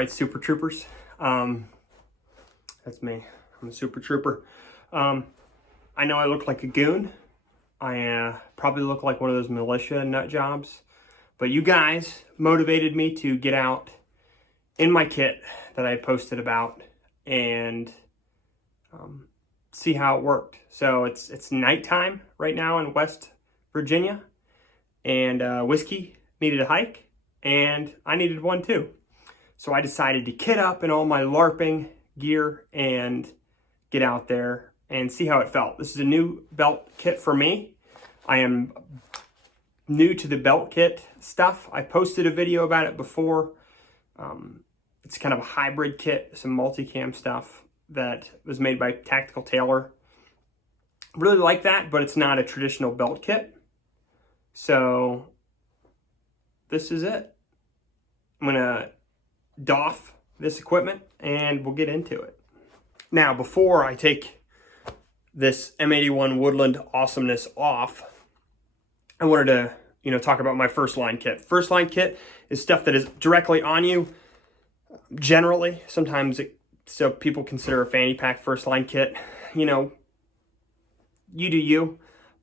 right, Super Troopers. That's me. I'm a Super Trooper. I know I look like a goon. I probably look like one of those militia nut jobs. But you guys motivated me to get out in my kit that I posted about and see how it worked. So it's nighttime right now in West Virginia, and Whiskey needed a hike, and I needed one too. So I decided to kit up in all my LARPing gear and get out there and see how it felt. This is a new belt kit for me. I am new to the belt kit stuff. I posted a video about it before. It's kind of a hybrid kit, some multicam stuff that was made by Tactical Tailor. Really like that, but it's not a traditional belt kit. So this is it. I'm gonna doff this equipment and we'll get into it. Now, before I take this M81 Woodland awesomeness off, I wanted to talk about my first line kit. First line kit is stuff that is directly on you. Generally, sometimes so people consider a fanny pack first line kit. You do you.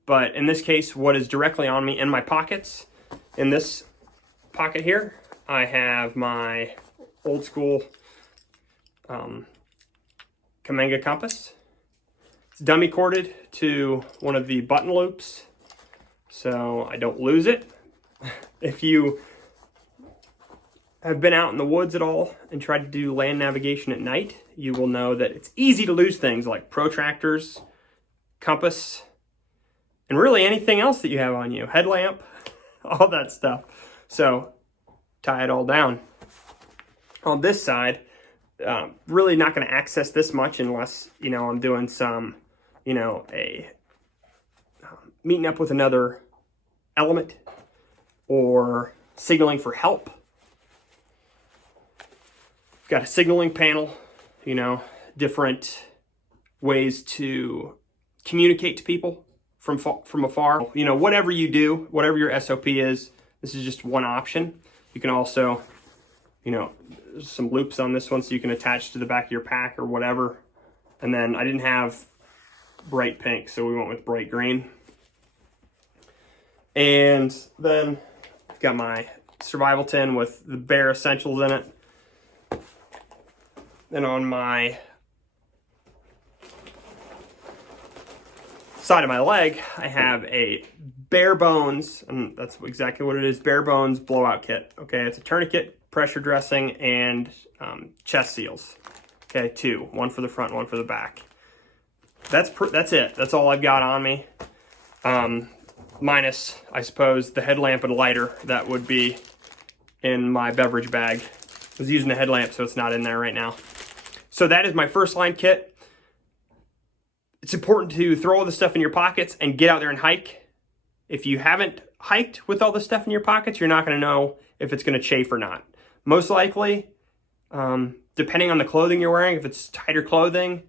But in this case, what is directly on me in my pockets, in this pocket here, I have my old school Kamenga compass. It's dummy corded to one of the button loops, so I don't lose it. If you have been out in the woods at all and tried to do land navigation at night, you will know that it's easy to lose things like protractors, compass, and really anything else that you have on you, headlamp, all that stuff. So tie it all down. On this side, really not going to access this much unless, I'm doing some, meeting up with another element or signaling for help. Got a signaling panel, different ways to communicate to people from afar. Whatever you do, whatever your SOP is, this is just one option. You can also, there's some loops on this one so you can attach to the back of your pack or whatever. And then I didn't have bright pink, so we went with bright green. And then I've got my survival tin with the bare essentials in it. Then on my side of my leg, I have a bare bones, and that's exactly what it is, bare bones blowout kit. Okay, it's a tourniquet, pressure dressing, and chest seals. Okay, two, one for the front, one for the back. That's it. That's all I've got on me. Minus, I suppose, the headlamp and lighter that would be in my beverage bag. I was using the headlamp, so it's not in there right now. So that is my first line kit. It's important to throw all the stuff in your pockets and get out there and hike. If you haven't hiked with all the stuff in your pockets, you're not going to know if it's going to chafe or not. Most likely, depending on the clothing you're wearing, if it's tighter clothing,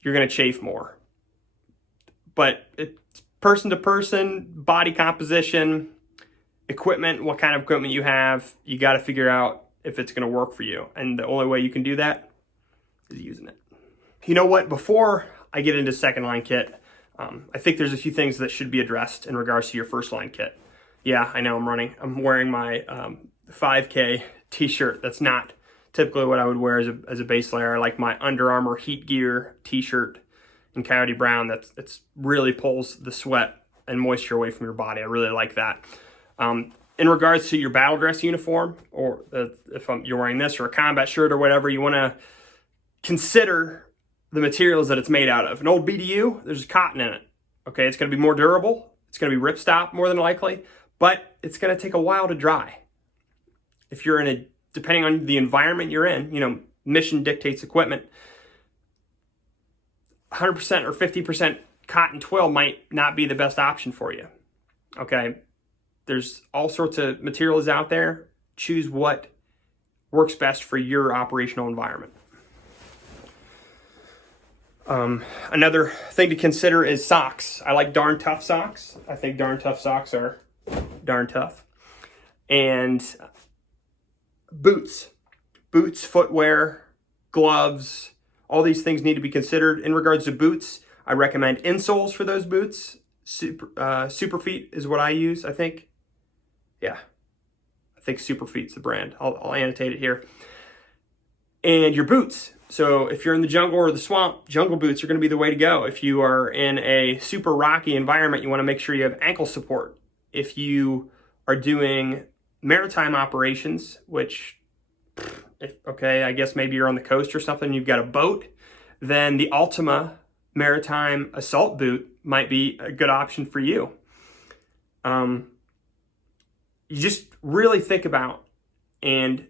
you're going to chafe more. But it's person to person, body composition, equipment, what kind of equipment you have, you got to figure out if it's going to work for you. And the only way you can do that is using it. You know what? Before I get into second line kit, I think there's a few things that should be addressed in regards to your first line kit. Yeah, I know I'm wearing my 5K t-shirt. That's not typically what I would wear as a base layer. I like my Under Armour Heat Gear t-shirt in Coyote Brown. It's really pulls the sweat and moisture away from your body. I really like that. In regards to your battle dress uniform, or if you're wearing this or a combat shirt or whatever, you want to consider the materials that it's made out of. An old BDU, there's cotton in it. Okay, it's going to be more durable. It's going to be ripstop more than likely, but it's going to take a while to dry. If you're depending on the environment you're in, mission dictates equipment. 100% or 50% cotton twill might not be the best option for you. Okay, there's all sorts of materials out there. Choose what works best for your operational environment. Another thing to consider is socks. I like Darn Tough socks. I think Darn Tough socks are darn tough. And boots. boots, footwear, gloves, all these things need to be considered. In regards to boots, I recommend insoles for those boots. Superfeet is what I use, I think. Yeah, I think Superfeet's the brand. I'll annotate it here. And your boots. So if you're in the jungle or the swamp, jungle boots are going to be the way to go. If you are in a super rocky environment, you want to make sure you have ankle support. If you are doing maritime operations, which, okay, I guess maybe you're on the coast or something, you've got a boat, then the Ultima Maritime Assault Boot might be a good option for you. You just really think about and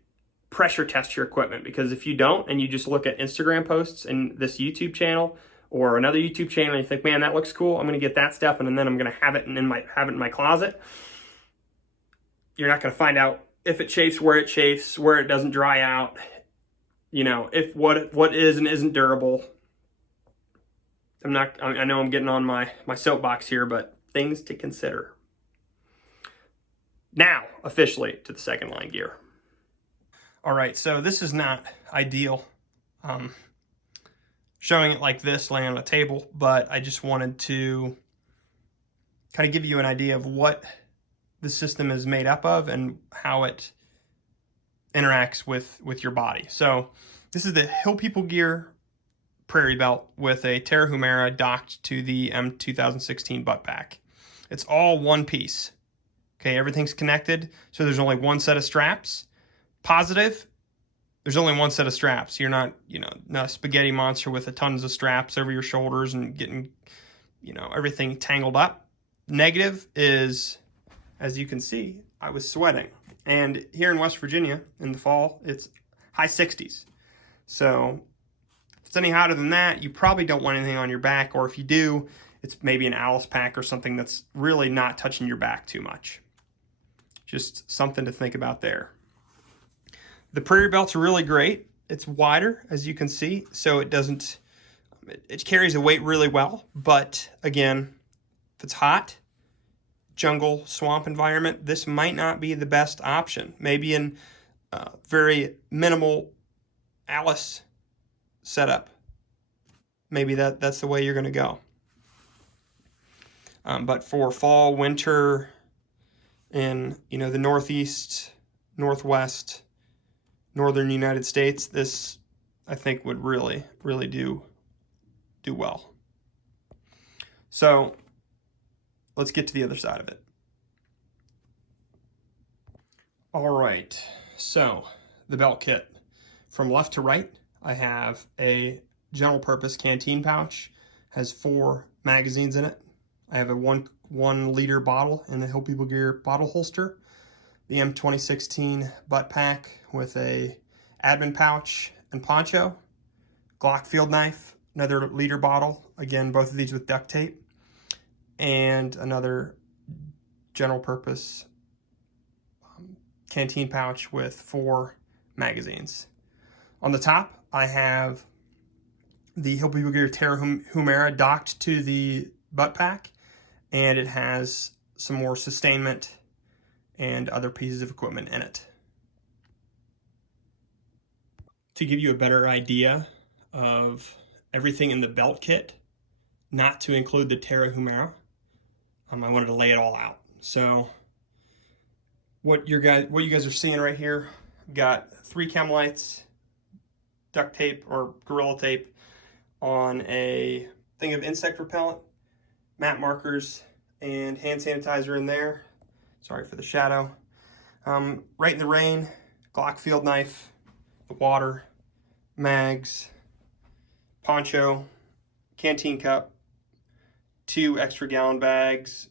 pressure test your equipment, because if you don't and you just look at Instagram posts and this YouTube channel or another YouTube channel and you think, man, that looks cool, I'm going to get that stuff and then I'm going to have it in my closet, you're not going to find out if it chafes, where it doesn't dry out, you know, if what is and isn't durable. I know I'm getting on my soapbox here, but things to consider. Now, officially to the second line gear. All right, so this is not ideal, showing it like this, laying on a table, but I just wanted to kind of give you an idea of what the system is made up of and how it interacts with your body. So this is the Hill People Gear Prairie Belt with a Tarahumara docked to the M2016 butt pack. It's all one piece. Okay, everything's connected, so there's only one set of straps. Positive, there's only one set of straps. You're not, not a spaghetti monster with tons of straps over your shoulders and getting, everything tangled up. Negative is, as you can see, I was sweating. And here in West Virginia in the fall, it's high 60s. So if it's any hotter than that, you probably don't want anything on your back, or if you do, it's maybe an Alice pack or something that's really not touching your back too much. Just something to think about there. The Prairie Belt's really great. It's wider, as you can see, so it carries a weight really well. But again, if it's hot, jungle, swamp environment, this might not be the best option. Maybe in very minimal Alice setup, maybe that's the way you're going to go. But for fall, winter, in the Northeast, Northwest, Northern United States, this I think would really, really do well. So let's get to the other side of it. All right, so the belt kit. From left to right, I have a general purpose canteen pouch, has 4 magazines in it. I have a 1 liter bottle in the Hill People Gear bottle holster, the M2016 butt pack with a admin pouch and poncho, Glock field knife, another liter bottle, again both of these with duct tape, and another general purpose canteen pouch with 4 magazines. On the top, I have the Hill People Gear Tarahumara docked to the butt pack, and it has some more sustainment and other pieces of equipment in it. To give you a better idea of everything in the belt kit, not to include the Tarahumara, I wanted to lay it all out. So what you guys are seeing right here, got 3 chem lights, duct tape or Gorilla Tape on a thing of insect repellent, map markers, and hand sanitizer in there. Sorry for the shadow. Right in the rain, Glock field knife, the water, mags, poncho, canteen cup, 2 extra gallon bags,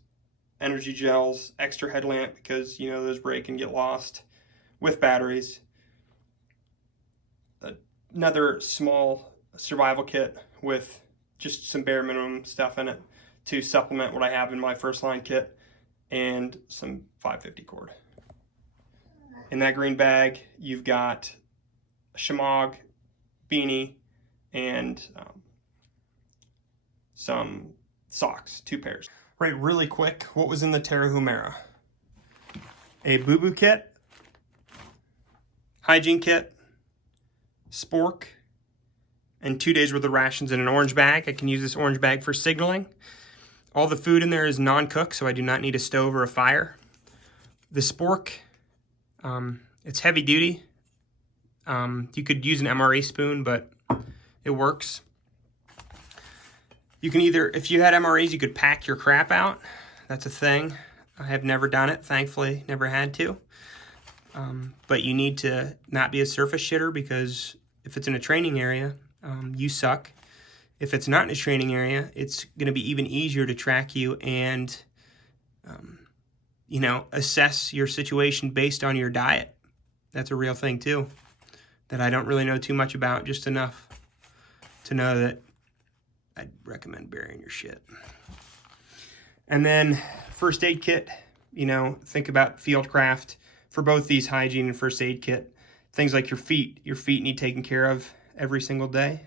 energy gels, extra headlamp because those break and get lost, with batteries, another small survival kit with just some bare minimum stuff in it to supplement what I have in my first line kit, and some 550 cord. In that green bag, you've got a shamog, beanie, and some socks, 2 pairs. Right, really quick, what was in the Tarahumara? A boo-boo kit, hygiene kit, spork, and 2 days worth of rations in an orange bag. I can use this orange bag for signaling. All the food in there is non-cooked, so I do not need a stove or a fire. The spork, it's heavy duty. You could use an MRA spoon, but it works. You can either, if you had MRAs, you could pack your crap out. That's a thing. I have never done it, thankfully, never had to. But you need to not be a surface shitter, because if it's in a training area, you suck. If it's not in a training area, it's going to be even easier to track you and, you know, assess your situation based on your diet. That's a real thing too, that I don't really know too much about, just enough to know that I'd recommend burying your shit. And then first aid kit, you know, think about Fieldcraft for both these hygiene and first aid kit. Things like your feet. Your feet need taken care of every single day,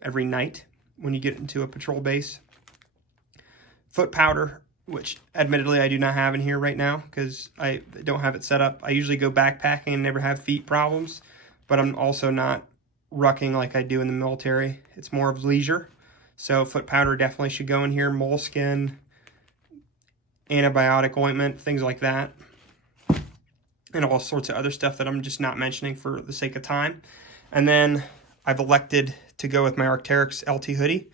every night when you get into a patrol base. Foot powder, which admittedly I do not have in here right now because I don't have it set up. I usually go backpacking and never have feet problems, but I'm also not rucking like I do in the military. It's more of leisure. So foot powder definitely should go in here. Moleskin, antibiotic ointment, things like that. And all sorts of other stuff that I'm just not mentioning for the sake of time. And then I've elected to go with my Arc'teryx LT hoodie.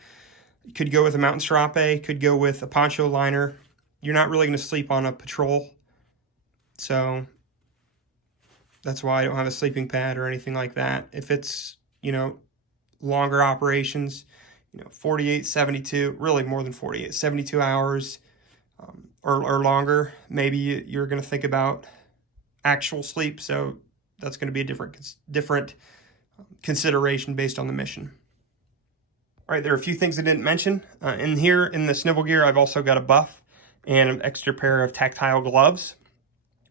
You could go with a mountain serape, could go with a poncho liner. You're not really going to sleep on a patrol, so that's why I don't have a sleeping pad or anything like that. If it's, you know, longer operations, you know, 48, 72, really more than 48, 72 hours or longer, maybe you're going to think about actual sleep, so that's going to be a different consideration based on the mission. All right, there are a few things I didn't mention. In here, in the snivel gear, I've also got a buff and an extra pair of tactile gloves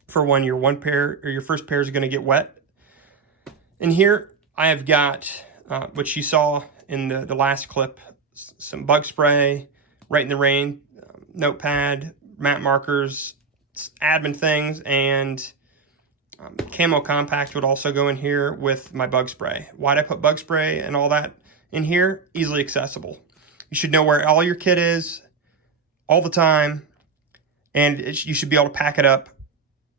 for when your first pair is going to get wet. In here, I have got, which you saw in the last clip, some bug spray, Right in the Rain, notepad, map markers, admin things, and camo compact would also go in here with my bug spray. Why'd I put bug spray and all that in here? Easily accessible. You should know where all your kit is all the time, and you should be able to pack it up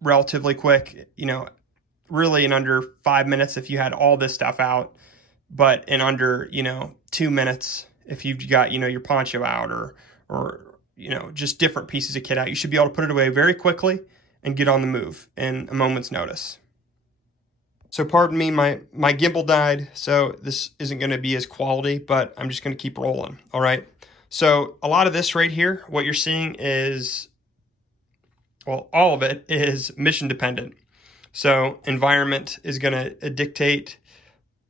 relatively quick, you know, really in under 5 minutes if you had all this stuff out, but in under, you know, 2 minutes if you've got, you know, your poncho out or you know, just different pieces of kit out. You should be able to put it away very quickly and get on the move in a moment's notice. So pardon me, my gimbal died, so this isn't going to be as quality, but I'm just going to keep rolling, all right? So a lot of this right here, what you're seeing is, well, all of it is mission dependent. So environment is going to dictate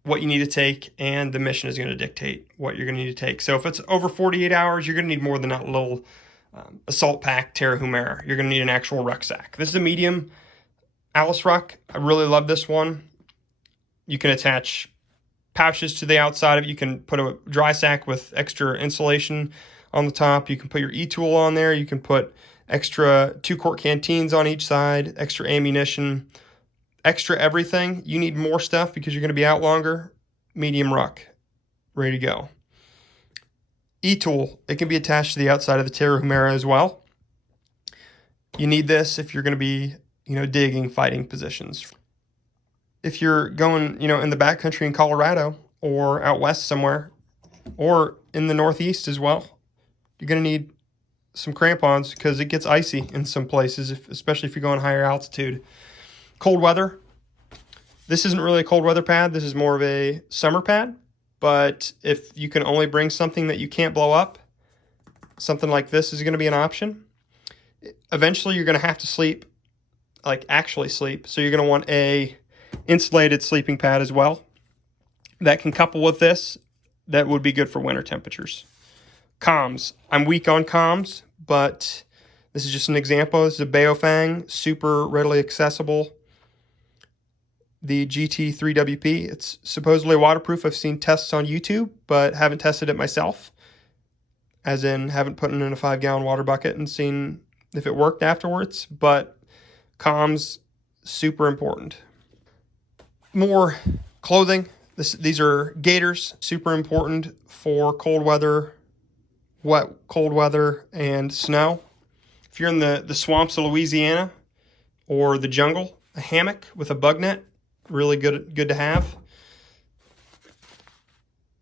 what you need to take, and the mission is going to dictate what you're going to need to take. So if it's over 48 hours, you're going to need more than that little assault pack Tarahumara. You're going to need an actual rucksack. This is a medium Alice Ruck. I really love this one. You can attach pouches to the outside of it. You can put a dry sack with extra insulation on the top. You can put your e-tool on there. You can put extra 2-quart canteens on each side, extra ammunition, extra everything. You need more stuff because you're going to be out longer. Medium Ruck, ready to go. E-tool, it can be attached to the outside of the Tarahumara as well. You need this if you're going to be, you know, digging, fighting positions. If you're going, you know, in the backcountry in Colorado or out west somewhere or in the Northeast as well, you're going to need some crampons because it gets icy in some places, especially if you're going higher altitude. Cold weather. This isn't really a cold weather pad. This is more of a summer pad. But if you can only bring something that you can't blow up, something like this is going to be an option. Eventually, you're going to have to sleep, like actually sleep. So you're going to want a insulated sleeping pad as well. That can couple with this. That would be good for winter temperatures. Comms. I'm weak on comms, but this is just an example. This is a Baofeng, super readily accessible. The GT3WP. It's supposedly waterproof. I've seen tests on YouTube, but haven't tested it myself. As in, haven't put it in a 5-gallon water bucket and seen if it worked afterwards. But comms, super important. More Clothing. These are gaiters, super important for cold weather, wet cold weather, and snow. If you're in the swamps of Louisiana or the jungle, a hammock with a bug net, really good to have.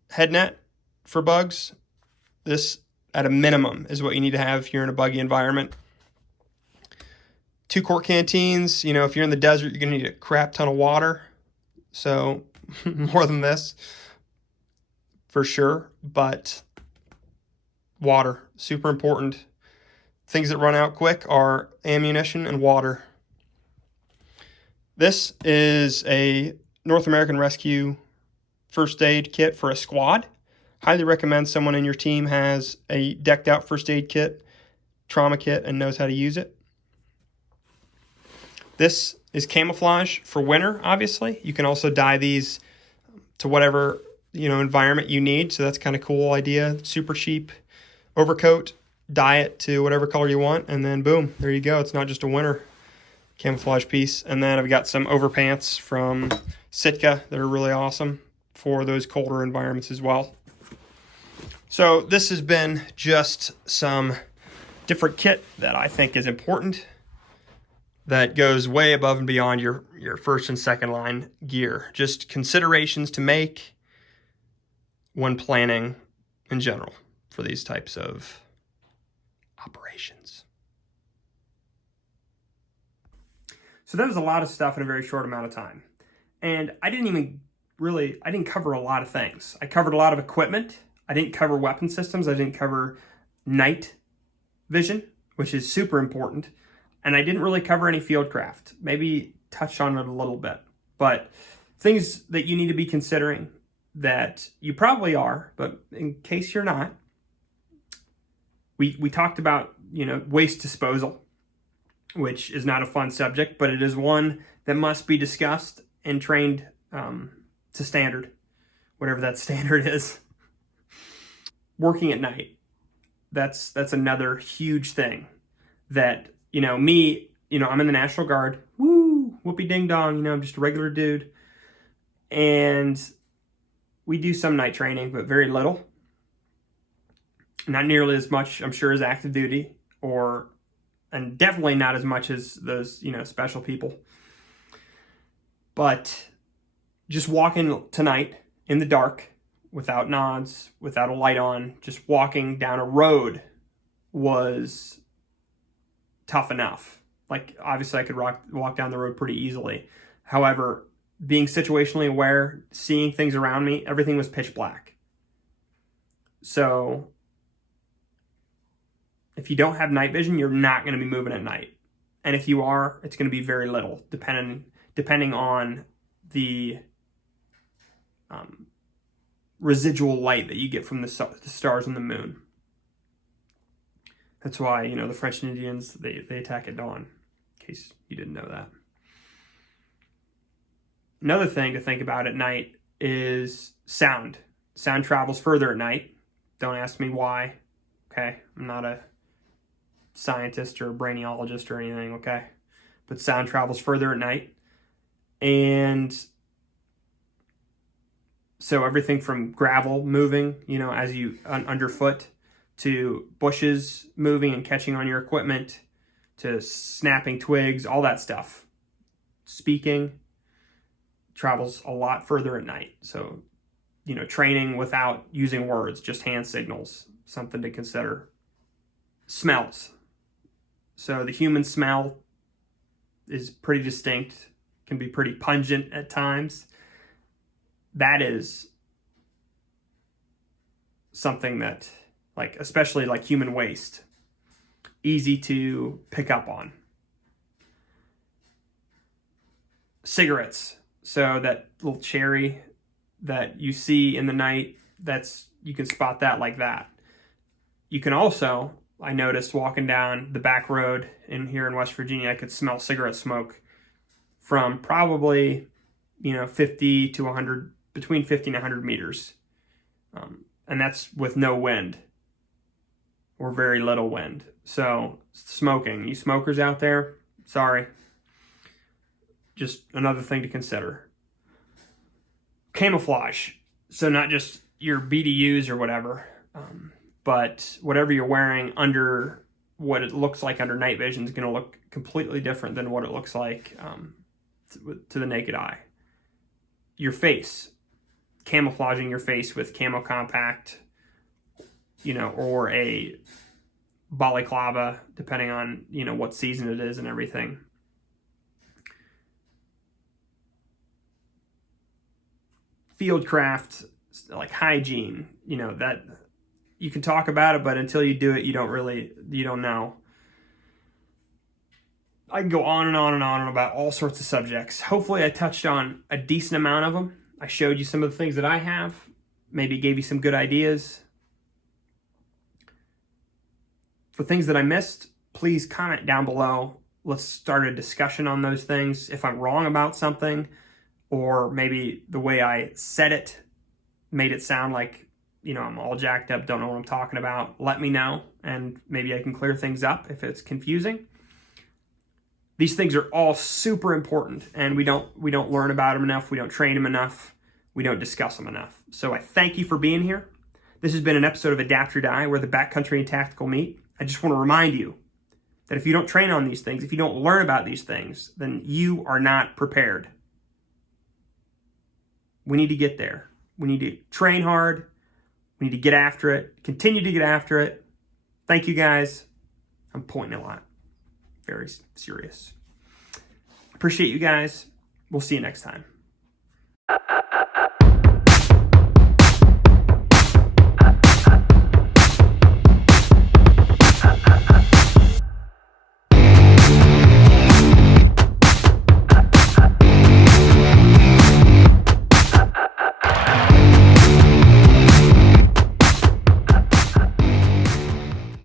Head net for bugs. This, at a minimum, is what you need to have if you're in a buggy environment. 2-quart canteens. You know, if you're in the desert, you're going to need a crap ton of water. So more than this, for sure. But water, super important. Things that run out quick are ammunition and water. This is a North American Rescue first aid kit for a squad. Highly recommend someone in your team has a decked out first aid kit, trauma kit, and knows how to use it. This is camouflage for winter, obviously. You can also dye these to whatever, you know, environment you need. So that's kind of cool idea. Super cheap overcoat, dye it to whatever color you want, and then boom, there you go. It's not just a winter camouflage piece. And then I've got some overpants from Sitka that are really awesome for those colder environments as well. So this has been just some different kit that I think is important, that goes way above and beyond your first and second line gear. Just considerations to make when planning in general for these types of operations. So that was a lot of stuff in a very short amount of time. And I didn't cover a lot of things. I covered a lot of equipment. I didn't cover weapon systems. I didn't cover night vision, which is super important. And I didn't really cover any fieldcraft. Maybe touched on it a little bit. But things that you need to be considering that you probably are, but in case you're not, we talked about, you know, waste disposal, which is not a fun subject, but it is one that must be discussed and trained to standard, whatever that standard is. Working at night, that's another huge thing that, you know, me, you know, I'm in the National Guard. Woo, whoopee ding dong, you know, I'm just a regular dude. And we do some night training, but very little. Not nearly as much, I'm sure, as active duty, and definitely not as much as those, you know, special people. But just walking tonight in the dark, without nods, without a light on, just walking down a road was tough enough. Like, obviously I could walk down the road pretty easily. However, being situationally aware, seeing things around me, everything was pitch black. So if you don't have night vision, you're not going to be moving at night. And if you are, it's going to be very little, depending on the residual light that you get from the stars and the moon. That's why, you know, the French and Indians, they attack at dawn, in case you didn't know that. Another thing to think about at night is sound. Sound travels further at night. Don't ask me why, okay? I'm not a scientist or a brainiologist or anything, okay? But sound travels further at night. And so everything from gravel moving, you know, as you underfoot, to bushes moving and catching on your equipment, to snapping twigs, all that stuff. Speaking travels a lot further at night. So, you know, training without using words, just hand signals, something to consider. Smells. So the human smell is pretty distinct, can be pretty pungent at times. That is something that, like, especially like human waste, easy to pick up on. Cigarettes. So that little cherry that you see in the night, you can spot that like that. You can also, I noticed walking down the back road here in West Virginia, I could smell cigarette smoke from probably, you know, 50 to 100, between 50 and 100 meters. And that's with no wind or very little wind. So smoking, you smokers out there, sorry. Just another thing to consider. camouflage. So not just your BDUs or whatever, but whatever you're wearing under what it looks like under night vision is going to look completely different than what it looks like to the naked eye. Your face, camouflaging your face with camo compact, you know, or a balaclava, depending on, you know, what season it is and everything. Fieldcraft, like hygiene, you know, that you can talk about it, but until you do it, you don't know. I can go on and on and on about all sorts of subjects. Hopefully I touched on a decent amount of them. I showed you some of the things that I have, maybe gave you some good ideas. For things that I missed, please comment down below. Let's start a discussion on those things. If I'm wrong about something, or maybe the way I said it made it sound like, you know, I'm all jacked up, don't know what I'm talking about, let me know, and maybe I can clear things up if it's confusing. These things are all super important, and we don't learn about them enough, we don't train them enough, we don't discuss them enough. So I thank you for being here. This has been an episode of Adapt or Die, where the backcountry and tactical meet. I just want to remind you that if you don't train on these things, if you don't learn about these things, then you are not prepared. We need to get there. We need to train hard. We need to get after it. Continue to get after it. Thank you, guys. I'm pointing a lot. Very serious. Appreciate you guys. We'll see you next time.